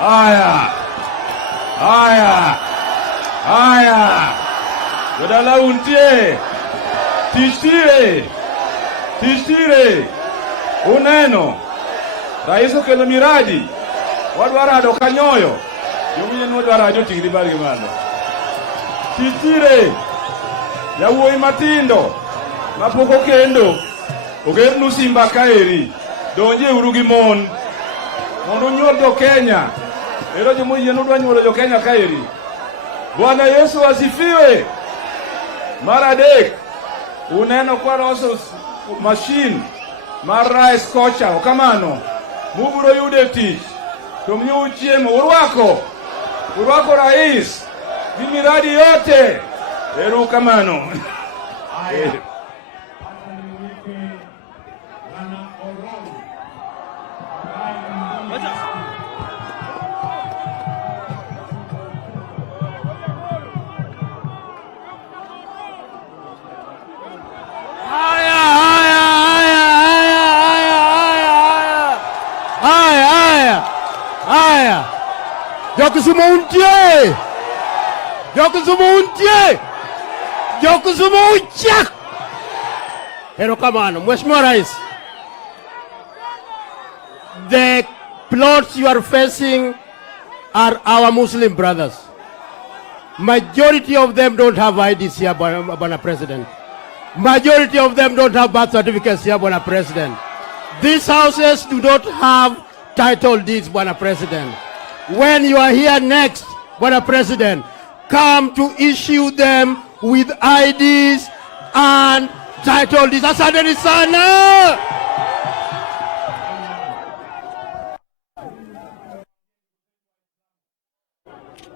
Haya. Wadala untie. Tishire. Uneno. Rais okelo miradi. Wadwarado kanyoyo. Yomiye nwadwarado tigri bargi malo. Tishire. Yawuoyi matindo. Mapoko kendo. Ogernu simba kaeri. Donje uru gi mon. Mondo nyuol jo Kenya. Ero jomo yeno dwa nyuolo jo Kenya kaeri. Bwana Yesu asifiwe. Mar adek. Uneno kwa loso machine mar rice kocha okamano. Muburo yude tich. To mnyu chiemo urwako rais. Gi miradi yote. Eru kamano. Jokusumu untie. Hero kamano, Mheshimiwa Rais. The plots you are facing are our Muslim brothers. Majority of them don't have IDs here, Bwana President. Majority of them don't have birth certificates here, Bwana President. These houses do not have title deeds, Bwana President. When you are here next, Bwana President, come to issue them with IDs and title deeds. Asanteni sana.